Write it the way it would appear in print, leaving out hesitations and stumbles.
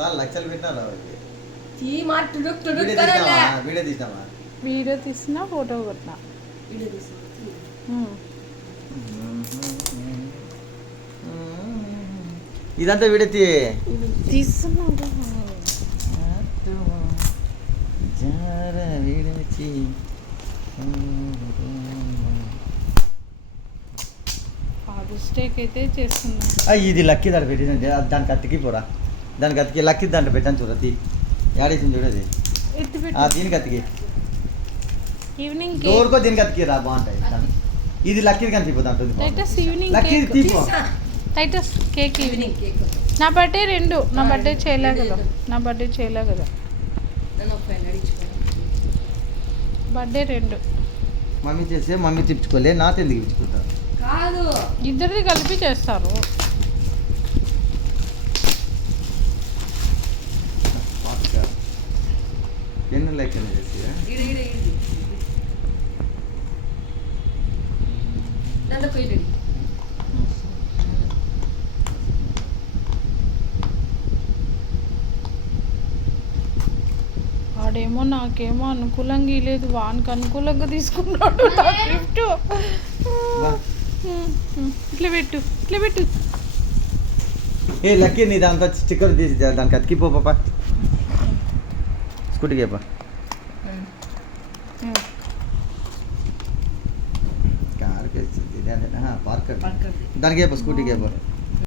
Sir లక్షలు పెట్టినారు video తీసినా ఫోటో కొట్టినా ఇదంతా వీడియో తీస్తున్నాడు ఫాదర్స్ డేకి అయితే చేస్తున్నా. ఇది లక్కీ దాంట్లో పెట్టింది, దానికి అతికి పోరా, దానికి అతికి లక్కీ దాంట్లో పెట్టాను చూడది యాడేసింది చూడది దీనికి అతికి ఈవినింగ్ దూరుకో దీనికి అతికి రా బాగుంటాయి. ఇది లక్కీ కనిపిపోతుంది అంటుంది టైటస్ ఈవినింగ్ లక్కీ తీపో టైటస్ కేక్ ఈవినింగ్. నా బర్త్డే 2 నా బర్త్డే చేయలే కదా బర్త్డే 2 మమ్మీ చేస్తే మమ్మీ తిప్పుకోలే నాతో ఎందుకు తిప్పుకుంటా కాదు ఇద్దరిది కలిపి చేస్తారు. ఎన్ని లెక్కలు చేసి వాడేమో నాకేమో అనుకూలంగా లేదు, వానికి అనుకూలంగా తీసుకున్నాడు నా గిఫ్ట్. ఇట్లా పెట్టు ఏ లక్కీ నీ దాంతో స్టిక్కర్ తీసి దానికి అతికిపో పాప స్కూటీకి పా కార్కి పార్క్ దానికి స్కూటీకి